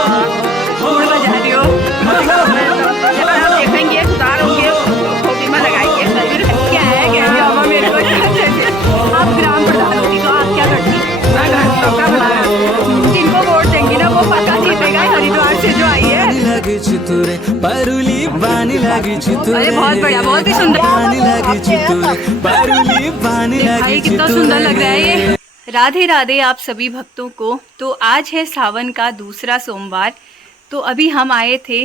गुड़ बजा रही हो। हम देखेंगे सुधार होंगे, खोपड़ी में लगाएंगे। फिर क्या है कह रही हो मेरे को, आप ग्राम प्रधान होगी तो आप क्या करती? जिनको वोट देंगी ना वो पक्का जीतेगा, हरिद्वार से जो आई है। अरे बहुत बढ़िया, बहुत ही सुंदर, भाई कितना सुंदर लग रहा है ये। राधे राधे आप सभी भक्तों को। तो आज है सावन का दूसरा सोमवार। तो अभी हम आए थे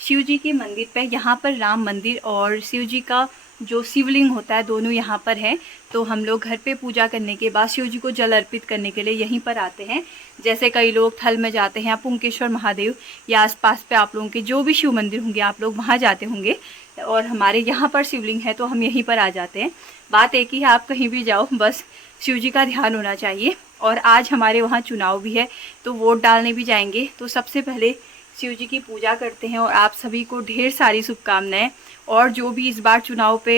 शिव जी के मंदिर पे। यहाँ पर राम मंदिर और शिव जी का जो शिवलिंग होता है दोनों यहाँ पर है। तो हम लोग घर पे पूजा करने के बाद शिव जी को जल अर्पित करने के लिए यहीं पर आते हैं। जैसे कई लोग थल में जाते हैं, पुंकेश्वर महादेव या आसपास पे आप लोगों के जो भी शिव मंदिर होंगे आप लोग वहाँ जाते होंगे, और हमारे यहाँ पर शिवलिंग है तो हम यहीं पर आ जाते हैं। बात एक ही है, आप कहीं भी जाओ बस शिव जी का ध्यान होना चाहिए। और आज हमारे वहाँ चुनाव भी है तो वोट डालने भी जाएंगे। तो सबसे पहले शिव जी की पूजा करते हैं और आप सभी को ढेर सारी शुभकामनाएं। और जो भी इस बार चुनाव पे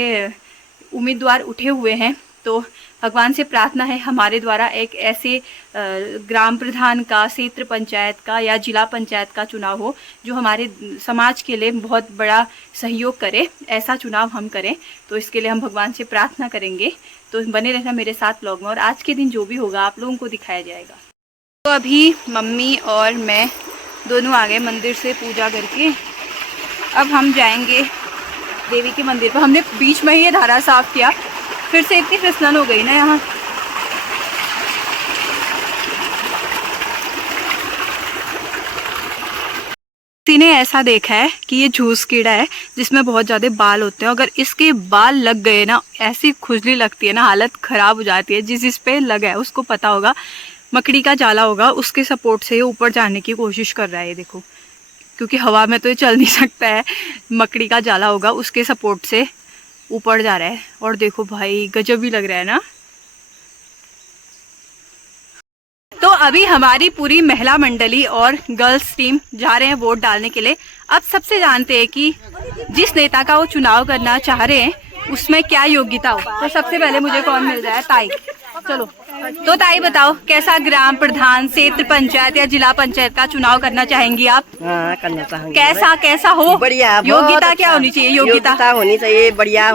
उम्मीदवार उठे हुए हैं तो भगवान से प्रार्थना है हमारे द्वारा एक ऐसे ग्राम प्रधान का, क्षेत्र पंचायत का या जिला पंचायत का चुनाव हो जो हमारे समाज के लिए बहुत बड़ा सहयोग करे। ऐसा चुनाव हम करें तो इसके लिए हम भगवान से प्रार्थना करेंगे। तो बने रहना मेरे साथ ब्लॉग में, और आज के दिन जो भी होगा आप लोगों को दिखाया जाएगा। तो अभी मम्मी और मैं दोनों आ गए मंदिर से पूजा करके। अब हम जाएंगे देवी के मंदिर पर। हमने बीच में ही ये धारा साफ किया, फिर से इतनी फिसलन हो गई ना यहाँ। किसी ने ऐसा देखा है कि ये झूस कीड़ा है जिसमें बहुत ज़्यादा बाल होते हैं। अगर इसके बाल लग गए ना, ऐसी खुजली लगती है ना, हालत ख़राब हो जाती है। जिस पे लगा है उसको पता होगा, मकड़ी का जाला होगा, उसके सपोर्ट से ये ऊपर जाने की कोशिश कर रहा है। ये देखो, क्योंकि हवा में तो ये चल नहीं सकता है, मकड़ी का जाला होगा उसके सपोर्ट से ऊपर जा रहा है। और देखो भाई गजब भी लग रहा है ना। तो अभी हमारी पूरी महिला मंडली और गर्ल्स टीम जा रहे हैं वोट डालने के लिए। अब सबसे जानते हैं कि जिस नेता का वो चुनाव करना चाह रहे हैं उसमें क्या योग्यता हो। तो सबसे पहले मुझे कौन मिल रहा है? ताई। चलो तो ताई बताओ, कैसा ग्राम प्रधान, क्षेत्र पंचायत या जिला पंचायत का चुनाव करना चाहेंगी आप? हाँ, करना चाहेंगे। कैसा हो? बढ़िया। योग्यता क्या होनी चाहिए? योग्यता होनी चाहिए, बढ़िया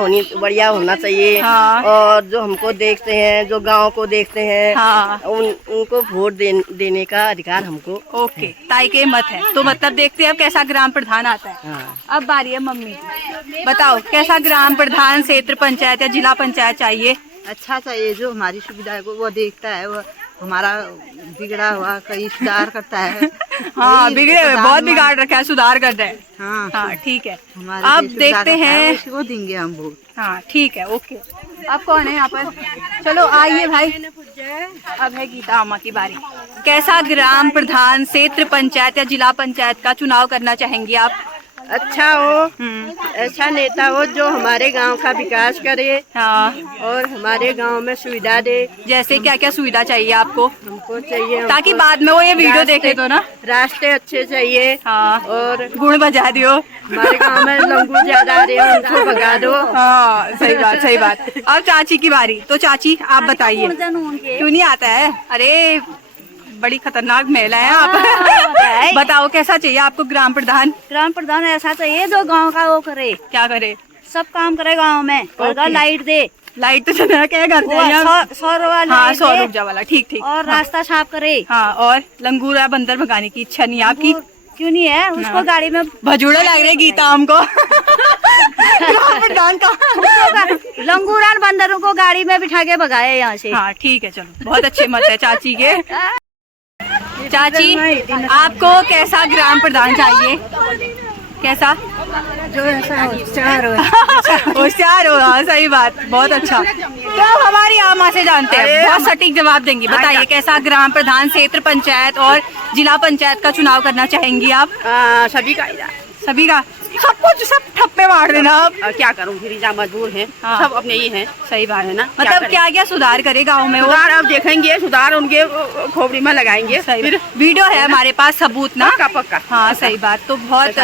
होना चाहिए। हाँ। और जो हमको देखते हैं, जो गांव को देखते हैं, हाँ। उनको वोट देने का अधिकार हमको। ओके, ताई के मत है तो मतलब देखते हैं अब कैसा ग्राम प्रधान आता है। हाँ। अब बारी है मम्मी की। बताओ कैसा ग्राम प्रधान, क्षेत्र पंचायत या जिला पंचायत चाहिए? अच्छा चाहिए, जो हमारी सुविधा को वो देखता है, वो हमारा बिगड़ा हुआ कहीं सुधार करता है। हाँ, बिगड़े हुए बहुत बिगाड़ रखा है, सुधार कर रहे हैं। हाँ हाँ ठीक है। हमारे अब देखते हैं, उसको देंगे हम वोट। हाँ ठीक है, ओके। अब कौन है यहाँ पर? चलो आइए भाई, अब है गीता अम्मा की बारी। कैसा ग्राम प्रधान, क्षेत्र पंचायत या जिला पंचायत का चुनाव करना चाहेंगी आप? अच्छा हो, ऐसा नेता हो जो हमारे गांव का विकास करे। हाँ। और हमारे गांव में सुविधा दे। जैसे क्या क्या सुविधा चाहिए आपको? हमको चाहिए ताकि बाद में वो ये वीडियो देखे तो ना। रास्ते अच्छे चाहिए। हाँ। और गुण बजा दियो। हमारे गांव में लंगू ज्यादा आ रहे हैं, उनको भगा दो। हाँ सही बात, सही बात। अब चाची की बारी। तो चाची आप बताइए, क्यों नहीं आता है? अरे बड़ी खतरनाक महिला है आप। बताओ कैसा चाहिए आपको ग्राम प्रधान? ग्राम प्रधान ऐसा चाहिए जो गांव का वो करे, क्या करे? सब काम करे गांव में। और लाइट दे, लाइट तो चला क्या करते हैं? सौर वाला। हाँ, सौर ऊर्जा वाला। ठीक ठीक। और रास्ता साफ करे। हाँ, और लंगूर बंदर भगाने की इच्छा नहीं है आपकी? क्यों नहीं है? उसको गाड़ी में भजूड़े लग रहे गीता हमको। ग्राम प्रधान का लंगूरान बंदरों को गाड़ी में बिठा के भगाए यहाँ से। हाँ ठीक है, चलो बहुत अच्छे मत है चाची के। चाची आपको कैसा ग्राम प्रधान चाहिए? कैसा? जो ऐसा होशियार होशियार हो। हाँ सही बात, बहुत अच्छा। तो हमारी आमा से जानते हैं, बहुत सटीक जवाब देंगी। बताइए कैसा ग्राम प्रधान, क्षेत्र पंचायत और जिला पंचायत का चुनाव करना चाहेंगी आप? सभी का सभी का, सब कुछ सब ठप्पे मार देना आप। क्या करूँ, फिर मजबूर है। हाँ। सब अपने ही हैं। सही बात है ना। मतलब क्या क्या सुधार करे गाँव में? सुधार अब देखेंगे, सुधार उनके खोपड़ी में लगाएंगे। फिर वीडियो है हमारे पास, सबूत ना। पक्का। हाँ सही बात। तो बहुत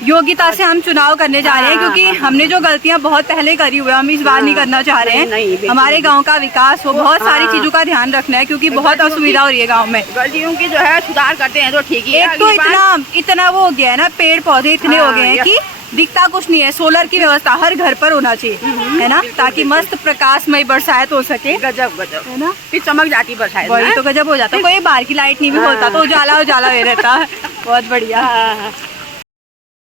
योग्यता से हम चुनाव करने जा रहे हैं, क्योंकि हमने जो गलतियां बहुत पहले करी हुई है हम इस बार नहीं करना चाह रहे हैं। हमारे गांव का विकास हो, बहुत सारी चीजों का ध्यान रखना है, क्योंकि बहुत असुविधा हो रही है गांव में। गलतियों की जो है सुधार करते हैं तो ठीक ही है। एक तो इतना वो हो गया है ना, पेड़ पौधे इतने हो गए हैं कि दिखता कुछ नहीं है। सोलर की व्यवस्था हर घर पर होना चाहिए, है ना, ताकि मस्त प्रकाशमय बरसात हो सके। गजब गजब है ना, फिर चमक जाती बरसात। वही तो गजब हो जाता, कोई बाहर की लाइट नहीं भी बोलता तो उजाला उजाला हो रहता। बहुत बढ़िया।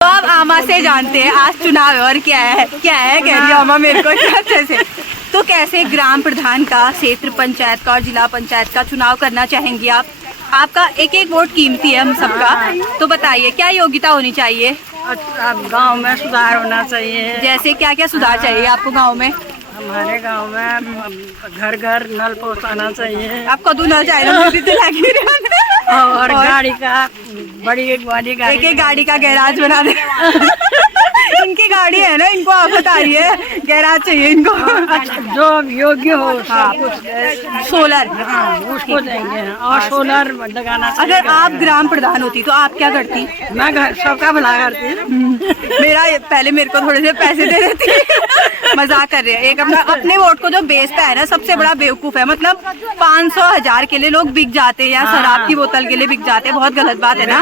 तो अब आमा से जानते हैं, आज चुनाव है और क्या है कह रही है आमा मेरे को अच्छे से। तो कैसे ग्राम प्रधान का, क्षेत्र पंचायत का और जिला पंचायत का चुनाव करना चाहेंगी आप? आपका एक एक वोट कीमती है हम सबका, तो बताइए क्या योग्यता होनी चाहिए? गांव में सुधार होना चाहिए। जैसे क्या क्या सुधार चाहिए आपको गांव में? हमारे गांव में घर घर नल पहुंचाना चाहिए। आपको दो नल चाहिए और गाड़ी का बड़ी गाड़ी एक एक गाड़ी का गैराज बना दे। इनकी गाड़ी है ना, इनको आफत आ रही है, गैराज चाहिए इनको। जो योग्य हो सोलर, उसको देंगे और सोलर लगाना चाहिए। अगर आप ग्राम प्रधान होती तो आप क्या करती? मैं सबका भला करती। मेरे को थोड़े से पैसे दे देती। मजाक कर रहे हैं। एक अपने वोट को जो बेचता है ना, सबसे बड़ा बेवकूफ है। मतलब 500,000 के लिए लोग बिक जाते हैं या शराब की बोतल के लिए बिक जाते हैं। बहुत गलत बात है ना।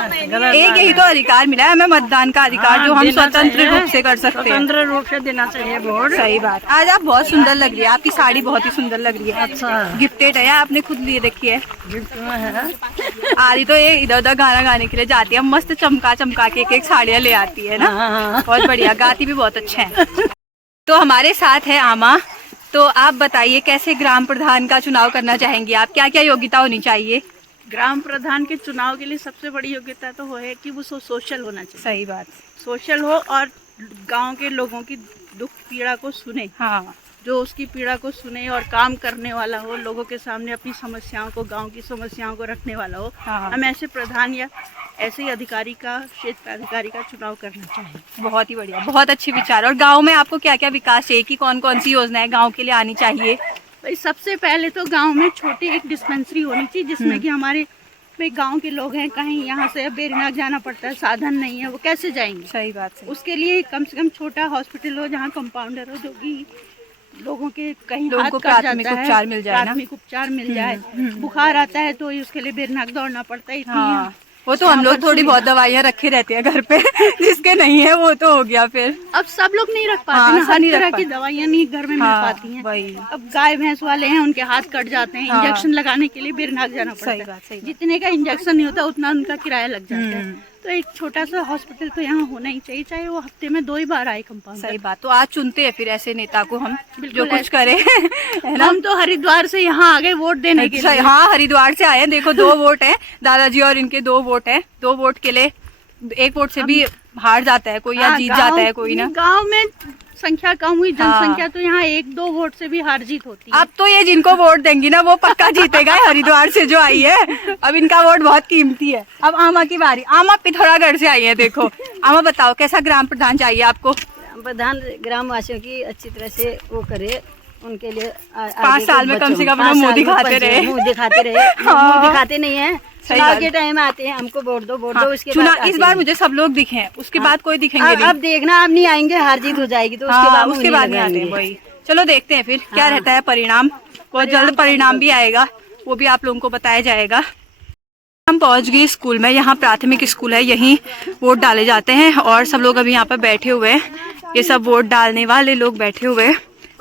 एक यही तो अधिकार मिला है हमें, मतदान का अधिकार, जो हम स्वतंत्र रूप से कर सकते हैं। स्वतंत्र रूप से देना चाहिए वोट। सही बात। आज आप बहुत सुंदर लग रही है, आपकी साड़ी बहुत ही सुंदर लग रही है। अच्छा, गिफ्टेड है, आपने खुद लिए देखी है? आदि तो ये इधर उधर गाना गाने के लिए जाती है, मस्त चमका चमका के एक साड़ियाँ ले आती है ना। बहुत बढ़िया, गाती भी बहुत अच्छा है। तो हमारे साथ है आमा। तो आप बताइए कैसे ग्राम प्रधान का चुनाव करना चाहेंगे आप? क्या क्या योग्यता होनी चाहिए? ग्राम प्रधान के चुनाव के लिए सबसे बड़ी योग्यता तो वो है कि वो सोशल होना चाहिए। सही बात। सोशल हो और गांव के लोगों की दुख पीड़ा को सुने। हाँ, जो उसकी पीड़ा को सुने और काम करने वाला हो, लोगों के सामने अपनी समस्याओं को, गांव की समस्याओं को रखने वाला हो। हाँ। हम ऐसे प्रधान या ऐसे ही अधिकारी का, क्षेत्र अधिकारी का चुनाव करना चाहिए। बहुत ही बढ़िया, बहुत अच्छे विचार। और गांव में आपको क्या क्या विकास चाहिए कि कौन कौन सी योजनाएं गांव के लिए आनी चाहिए? भाई सबसे पहले तो गांव में छोटी एक डिस्पेंसरी होनी चाहिए, जिसमें कि हमारे भाई गांव के लोग हैं, कहीं यहाँ से बेरनाग जाना पड़ता है, साधन नहीं है, वो कैसे जाएंगे? सही बात है। उसके लिए कम से कम छोटा हॉस्पिटल हो, जहाँ कंपाउंडर हो, जो कि लोगों के कहीं लोगों हाथ को कट प्राथमिक जाता है, उपचार मिल जाए ना। प्राथमिक उपचार मिल जाए। बुखार आता है तो उसके लिए बेरनाग दौड़ना पड़ता है। इतनी हाँ, वो तो हम लोग थोड़ी बहुत दवाइयाँ रखे रहते हैं घर पे। जिसके नहीं है वो तो हो गया फिर। अब सब लोग नहीं रख पाते हाँ, ना, हर नहीं रख तरह की पाते। दवाइयाँ नहीं घर में मिल हाँ, पाती हैं। वही। अब गाय भैंस वाले हैं, उनके हाथ कट जाते हैं, हाँ। इंजेक्शन लगाने के लिए बेरनाग जाना सही पड़ता बात, सही है। बात। जितने का इंजेक्शन नहीं होता उतना उनका किराया लग जाता है। तो एक छोटा सा हॉस्पिटल तो यहाँ होना ही चाहिए, चाहे वो हफ्ते में 2 ही बार आए कंपाउंडर। सही बात। तो आज चुनते हैं फिर ऐसे नेता को हम, जो बिल्कुल कुछ करे, है ना। हम तो हरिद्वार से यहाँ आ गए वोट देने के लिए। हाँ, हरिद्वार से आए हैं। देखो 2 वोट है, दादाजी और इनके 2 वोट है। 2 वोट के लिए 1 वोट से भी हार जाता है कोई, या जीत जाता है कोई ना। गांव में संख्या कम हुई, जनसंख्या तो यहाँ 1-2 वोट से भी हार जीत होती है। अब तो ये जिनको वोट देंगी ना वो पक्का जीतेगा, हरिद्वार से जो आई है। अब इनका वोट बहुत कीमती है। अब आमा की बारी। आमा पिथौरागढ़ से आई है। देखो आमा, बताओ कैसा ग्राम प्रधान चाहिए आपको? प्रधान ग्राम वासियों की अच्छी तरह से वो करे, उनके लिए 5 साल में कम से कम मुँह दिखाते रहे। मुँह दिखाते रहे। मुँह दिखाते नहीं है। चुनाव के टाइम आते हैं, हमको वोट दो वोट दो, उसके बाद इस बार मुझे सब लोग दिखे हैं, उसके बाद कोई दिखेंगे नहीं। अब देखना, अब नहीं आएंगे, हार जीत हो जाएगी तो उसके बाद में आते हैं। वही, चलो देखते हैं फिर क्या रहता है परिणाम। बहुत जल्द परिणाम भी आएगा, वो भी आप लोगों को बताया जाएगा। हम पहुंच गए स्कूल में। यहाँ प्राथमिक स्कूल है, यहीं वोट डाले जाते हैं और सब लोग अभी यहाँ पर बैठे हुए हैं। ये सब वोट डालने वाले लोग बैठे हुए हैं।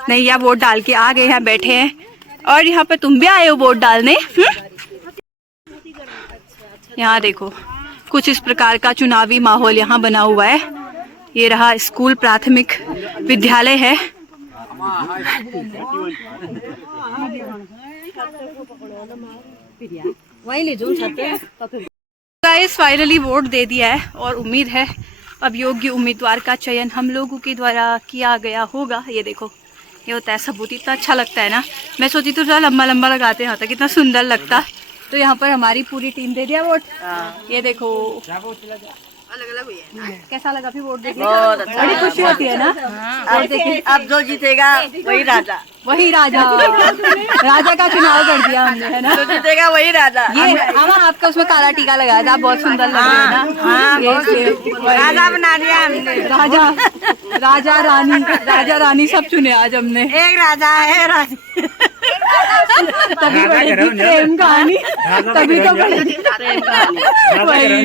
नहीं, या वोट डाल के आ गए, यहाँ बैठे हैं। और यहाँ पर तुम भी आए हो वोट डालने? यहाँ देखो कुछ इस प्रकार का चुनावी माहौल यहाँ बना हुआ है। ये रहा स्कूल, प्राथमिक विद्यालय है। गाइस फाइनली वोट दे दिया है और उम्मीद है अब योग्य उम्मीदवार का चयन हम लोगों के द्वारा किया गया होगा। ये देखो, ये होता है सबूत। इतना अच्छा लगता है ना। मैं सोची तो थोड़ा लंबा लंबा लगाते हैं, कितना सुंदर लगता। तो यहाँ पर हमारी पूरी टीम दे दिया वोट। ये देखो अलग अलग हुई है। कैसा लगा फिर वोट देके? बहुत अच्छा। बड़ी खुशी होती है ना वोट देके। अब जो जीतेगा वही राजा, वही राजा राजा का चुनाव कर दिया हमने, है ना? जो जीतेगा वही राजा। ये आमा आपका उसमें काला टीका लगाया था, बहुत सुंदर लग रहा है ना? हाँ, ये इसलिए राजा बना दिया हमने। राजा रानी सब चुने आज हमने। एक राजा है रानी। तभी बढ़ेगी प्रेम कहानी, तभी तो बढ़ेगी प्रेम कहानी। वही।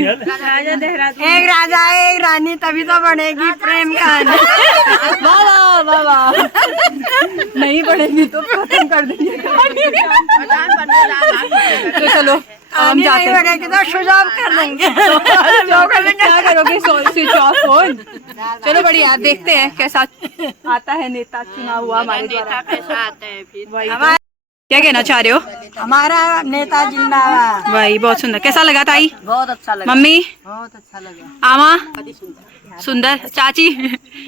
एक राजा है एक रानी, तभी तो बनेगी प्रेम कहानी। वाह वाह वाह, नहीं बढ़ेगी तो खत्म कर देंगे कहानी। तो चलो हम जाते हैं। बनेगी तो स्विच ऑफ कर देंगे। क्या करोगे? Switch off phone. चलो बढ़िया, देखते हैं कैसा आता है नेता चुनाव हुआ हमारे द्वारा। कैसा आता है फिर? वही तो। क्या कहना चाह रहे हो? हमारा नेता जिंदाबाद। वही, बहुत सुंदर। कैसा लगा ताई? बहुत अच्छा लगा। मम्मी? बहुत अच्छा लगा। आमा? सुंदर। चाची?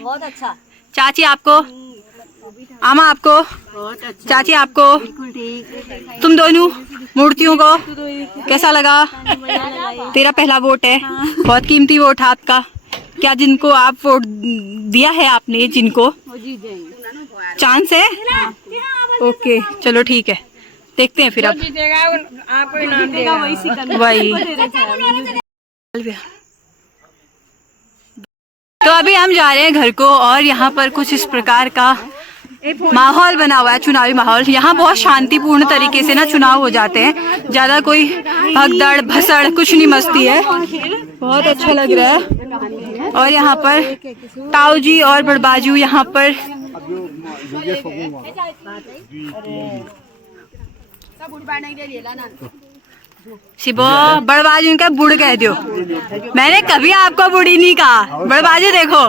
बहुत अच्छा। चाची आपको? आमा आपको? बहुत अच्छा। चाची आपको? तुम दोनों मूर्तियों को कैसा लगा? तेरा पहला वोट है, बहुत कीमती वोट है आपका। क्या जिनको आप वोट दिया है आपने, जिनको चांस है? ओके चलो ठीक है, देखते हैं फिर अब। आपको इनाम देगा वही। तो अभी हम जा रहे हैं घर को, और यहाँ पर कुछ इस प्रकार का माहौल बना हुआ है, चुनावी माहौल। यहाँ बहुत शांतिपूर्ण तरीके से ना चुनाव हो जाते हैं, ज्यादा कोई भगदड़ भसड़ कुछ नहीं मचती है। बहुत अच्छा लग रहा है। और यहाँ पर ताऊ जी और बड़बाजू यहाँ पर शिबो बड़बाजू का बुढ़ कह दियो। मैंने कभी आपको बुढ़ी नहीं कहा। बड़बाजू देखो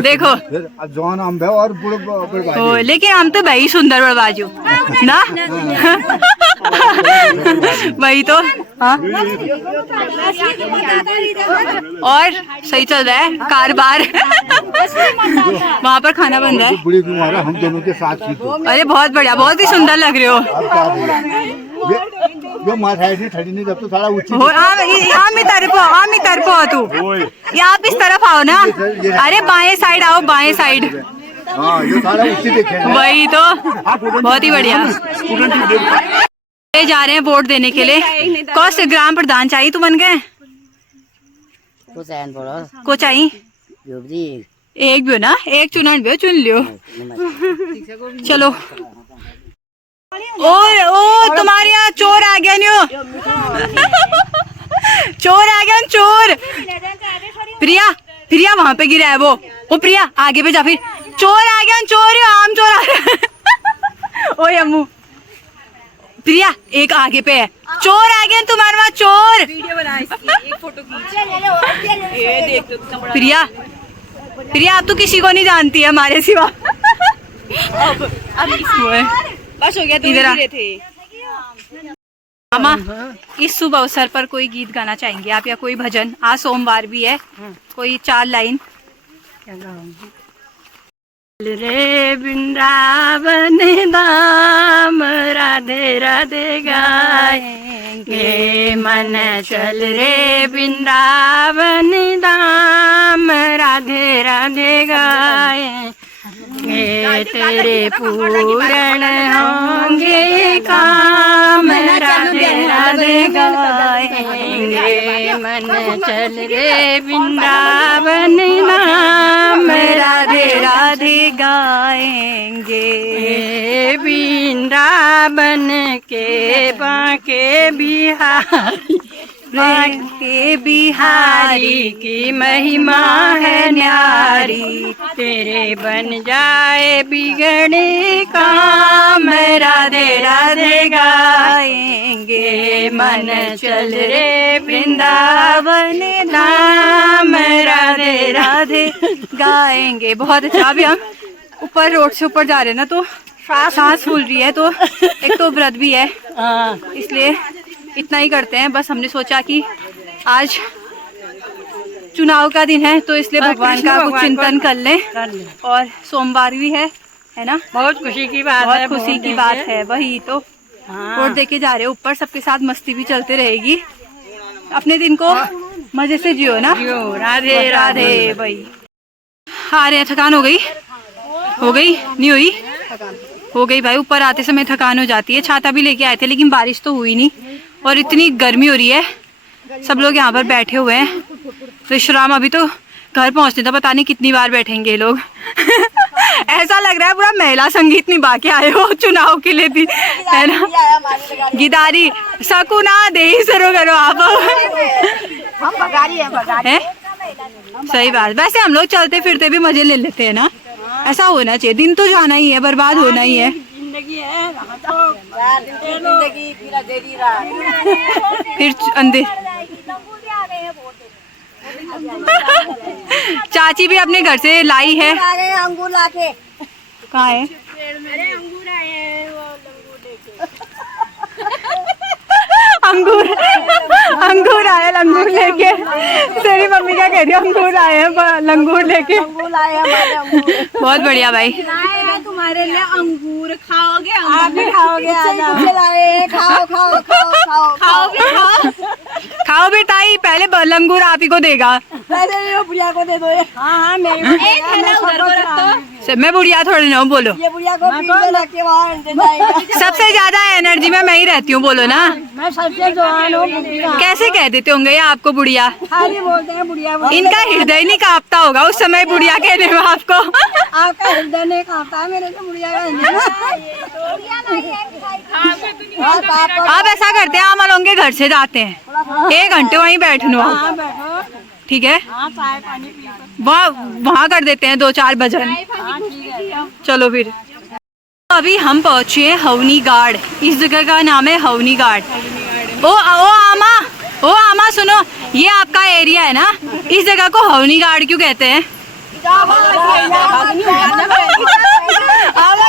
देखो, अब जवान हम है और बुढ़ ओ, लेकिन हम तो भाई सुंदर बड़बाजू ना। वही तो। हाँ, और सही चल रहा है कारोबार। वहाँ पर खाना बन रहा है। बुढ़ी कुमार हम दोनों के साथ ही थे। अरे बहुत बढ़िया, बहुत ही सुंदर लग रहे हो। अब क्या बोले? ये माथा नहीं ठड़ी नहीं, जब तो सारा ऊंची आम ही तरफ हो तू। ये आप इस तरफ आओ ना। अरे बाएं साइड आओ, बाएं साइड। हाँ, ये सारा ऊंची देखे। वही तो, बहुत ही बढ़िया। जा रहे हैं वोट देने के लिए। कौन से ग्राम प्रधान चाहिए तू बन गए? को चाहिए एक भी हो ना, एक चुनाव भी हो, चुन लियो। चलो। ओ तुम्हारे यहाँ चोर आ गया न्यू। चोर आ गया, चोर। प्रिया प्रिया वहाँ पे गिरा है वो प्रिया आगे पे जा। फिर चोर आ गया, चोर आम चोर आ रहा। ओ यम्मू, प्रिया एक आगे पे है, चोर आ गया तुम्हारे वहाँ, चोर। वीडियो बना इसकी, एक फोटो खींच। ये देख तो प्रिया, प्रिया आप तो किसी को नहीं जानती है हमारे सिवा। अब बस हो गया, इधर थे। मामा, इस शुभ अवसर पर कोई गीत गाना चाहेंगे आप, या कोई भजन? आज सोमवार भी है, कोई 4 लाइन। रे वृंदावन धाम राधे राधे गाएंगे मन, चल रे वृंदावन धाम राधे राधे गाएंगे, तेरे पूर्ण होंगे काम राधे राधे गाएंगे मन, चल रे वृंदावन धाम राधे राधे गाएंगे। वृंदावन के बांके बिहारी, बांके बिहारी की महिमा है न्यारी, तेरे बन जाए बिगड़े काम राधे राधे गाएंगे मन, चल रे वृंदावन धाम राधे राधे गाएंगे। बहुत अच्छा। अभी हम ऊपर रोड से ऊपर जा रहे हैं ना, तो सांस फूल रही है, तो एक तो व्रत भी है, इसलिए इतना ही करते हैं। बस हमने सोचा कि आज चुनाव का दिन है, तो इसलिए भगवान का कुछ चिंतन कर लें। और सोमवार भी है ना, बहुत खुशी की बात है, बहुत खुशी की बात है। वही तो, वोट देके जा रहे हैं ऊपर, सबके साथ मस्ती भी चलते रहेगी। अपने दिन को मजे से जियो ना। राधे राधे भाई। आ रहे हैं, थकान हो गई? हो गई? नहीं हुई? हो गई भाई। ऊपर आते समय थकान हो जाती है। छाता भी लेके आए थे लेकिन बारिश तो हुई नहीं और इतनी गर्मी हो रही है। सब लोग यहाँ पर बैठे हुए हैं। विश्राम अभी तो घर पहुँचने था, पता नहीं कितनी बार बैठेंगे लोग। ऐसा लग रहा है पूरा महिला संगीत निभा के आए हो चुनाव के लिए भी, है ना। गिदारी सकुना दे शुरू करो आप। है सही बात। वैसे हम लोग चलते फिरते भी मजे ले लेते हैं ना, ऐसा होना चाहिए। दिन तो जाना ही है, बर्बाद होना ही है। फिर अंधेर। चाची भी अपने घर से लाई है। अंगूर लाके। कहाँ है? अंगूर अंगूर आए लंगूर लेके। तेरी मम्मी क्या कह रही है? अंगूर आए हैं लंगूर लेके। बहुत बढ़िया भाई। तुम्हारे लिए अंगूर खाओगे? आप भी खाओगे? खाओ खाओ खाओ खाओ खाओगे? खाओ बेटाई, पहले लंगूर आप ही को देगा। पहले बुढ़िया को दे दो। हाँ मेरे एक थैला उधर को रख दो। मैं बुढ़िया थोड़ी ना हूँ, बोलो। ये बुढ़िया को पीछे रख के वहाँ अंदर जाएगा। सबसे ज्यादा एनर्जी में मैं ही रहती हूँ, बोलो ना। मैं सबसे जवान हूँ। कैसे कह देते होंगे ये आपको बुढ़िया? खाली बोलते हैं बुढ़िया। इनका हृदय नहीं कांपता होगा उस समय बुढ़िया कहने में आपको। आपका हृदय नहीं कांपता है, मेरे तो बुढ़िया का आप ऐसा करते हैं, हम लोगों के घर से जाते हैं, 1 घंटे वहीं बैठना, ठीक है। वहाँ कर देते हैं 2-4 भजन। चलो फिर। अभी हम पहुँचे हैं हवनी गाड़। इस जगह का नाम है हवनी गाड़। ओ आमा सुनो, ये आपका एरिया है ना, इस जगह को हवनी गाड़ क्यों कहते हैं? आमा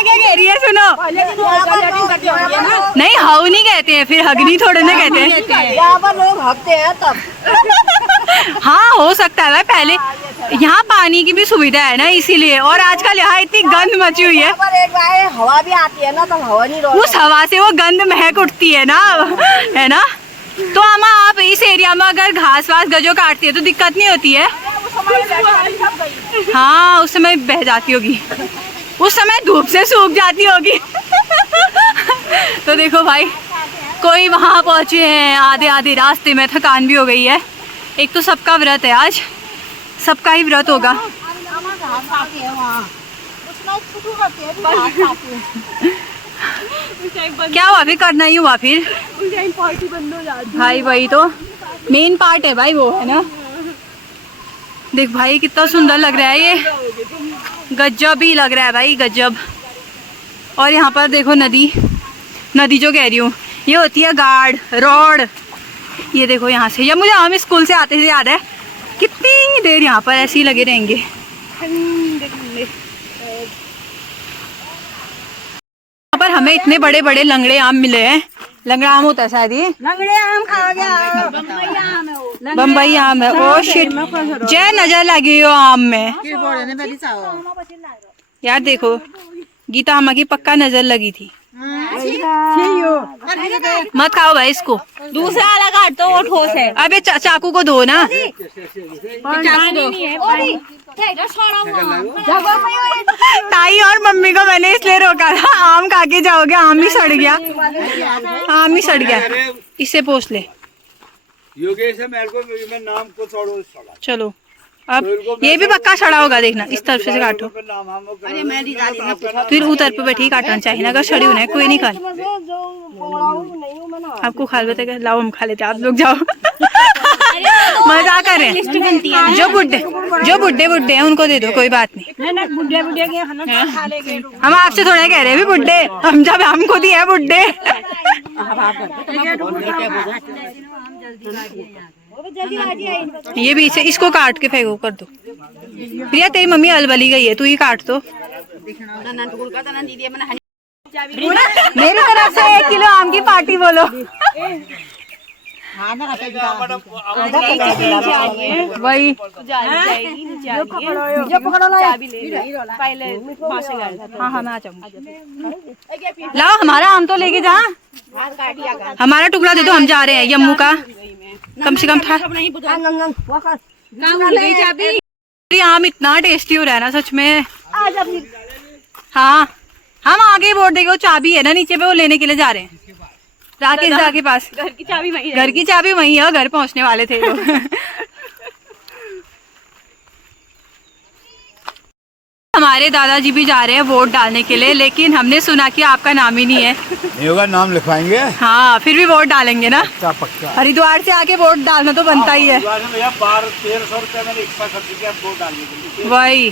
क्या कह रही है सुनो? नहीं हवनी कहते हैं, फिर हगनी थोड़े ना कहते हैं। यहाँ पर लोग हगते हैं तब। हाँ हो सकता है भाई, पहले यहाँ पानी की भी सुविधा है ना इसीलिए, और आजकल यहाँ इतनी गंद मची हुई है। पर एक बार हवा भी आती है ना, तब हवा नहीं रोकती। उस हवा से वो गंद महक उठती है ना, है ना। तो अम्मा आप इस एरिया में अगर घास वास गजो काटती है तो दिक्कत नहीं होती है? हाँ उस समय बह जाती होगी, उस समय धूप से सूख जाती होगी। तो देखो भाई, कोई वहाँ पहुँचे हैं आधे आधे रास्ते में, थकान भी हो गई है। एक तो सबका व्रत है आज, सबका ही व्रत होगा। क्या हुआ फिर? करना ही हुआ फिर पार्टी बंद हो जाती भाई, वही तो मेन पार्ट है भाई, वो है ना। देख भाई कितना सुंदर लग रहा है ये, गजब ही लग रहा है भाई, गजब। और यहाँ पर देखो नदी जो कह रही हूँ, ये होती है गाड़ रोड। ये देखो यहाँ से, ये मुझे हम स्कूल से आते थे याद है, कितनी देर यहाँ पर ऐसे ही लगे रहेंगे। यहाँ पर हमें इतने बड़े बड़े लंगड़े आम मिले हैं। लंगड़ा आम होता है शायद ये, लंगड़े आम खाओगे? बम्बई आम है। ओ शिट, जय नजर लगी हो आम में यार। देखो गीता अम्मा की पक्का नजर लगी थी। मत खाओ भाई इसको, दूसरा वाला काट दो, वो ठोस है। अबे चाकू को धो ना। ताई और मम्मी को मैंने इसलिए रोका था, आम खा के जाओगे, आम ही सड़ गया, आम ही सड़ गया। इससे पोंछ ले योगेश है, मेरे को मैं नाम को छोड़ो। चलो अब ये भी पक्का सड़ा होगा, देखना इस तरफ से काटो। अरे मैं नहीं जा रही। फिर उधर पे बैठी काटना चाहिए ना, अगर सड़ी होना है कोई नहीं खा। आपको खा लेते क्या? लाओ हम खा लेते, आप लोग जाओ। मजा कर रहे हैं। जो बुड्ढे हैं उनको दे दो, कोई बात नहीं। हम आपसे थोड़ा कह रहे हैं भी बुड्ढे, हम जब हमको दिए हैं बुड्ढे। ये भी इसको काट के फेंको कर दो। प्रिया तेरी मम्मी अलबली गई है, तू ही काट दो। मेरी तरफ से 1 किलो आम की पार्टी बोलो। वही हाँ हाँ मैं आ जाऊंगी। लाओ हमारा आम तो लेके जा, हमारा टुकड़ा दे दो, हम जा रहे हैं यम्मू का, कम से कम था। ये आम इतना टेस्टी हो रहा है ना सच में। हाँ हम आगे बोर्ड देखे, वो चाबी है ना नीचे पे, वो लेने के लिए जा रहे हैं राकेश दा के पास। घर की चाबी वही है, और घर पहुंचने वाले थे वो। हमारे दादाजी भी जा रहे हैं वोट डालने के लिए, लेकिन हमने सुना कि आपका नाम ही नहीं है। नहीं होगा, नाम लिखवाएंगे। हाँ फिर भी वोट डालेंगे ना, पक्का। हरिद्वार से आके वोट डालना तो बनता ही है। भैया 1200-1300 रुपये मैंने एक्स्ट्रा खर्च किया वोट डालने। वही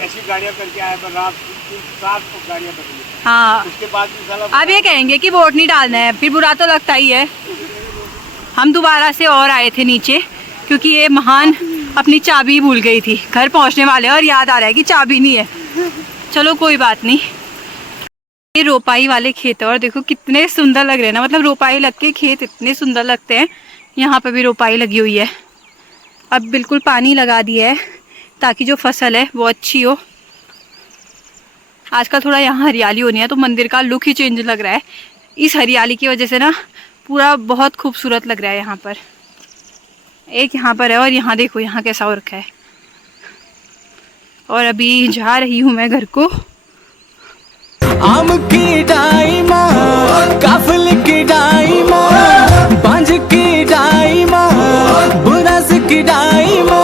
ऐसी गाड़ियाँ करके आया था, रात 7 गाड़ियाँ बदली। हाँ उसके बाद भी अब ये कहेंगे कि वोट नहीं डालना है, फिर बुरा तो लगता ही है। हम दोबारा से और आए थे नीचे, क्योंकि ये महान अपनी चाबी भूल गई थी, घर पहुंचने वाले और याद आ रहा है कि चाबी नहीं है। चलो कोई बात नहीं। ये रोपाई वाले खेत है, और देखो कितने सुंदर लग रहे हैं ना, मतलब रोपाई लग के खेत इतने सुंदर लगते हैं। यहाँ पे भी रोपाई लगी हुई है, अब बिल्कुल पानी लगा दिया है ताकि जो फसल है वो अच्छी हो। आजकल थोड़ा यहाँ हरियाली होनी है तो मंदिर का लुक ही चेंज लग रहा है। इस हरियाली की वजह से ना पूरा बहुत खूबसूरत लग रहा है यहाँ पर। एक यहाँ पर है, और यहाँ देखो यहाँ कैसा हो रखा है। और अभी जा रही हूँ मैं घर को। आम की डाइमा, काफल की डाइमा, बांझ की डाइमा, बुरस की डाइमा,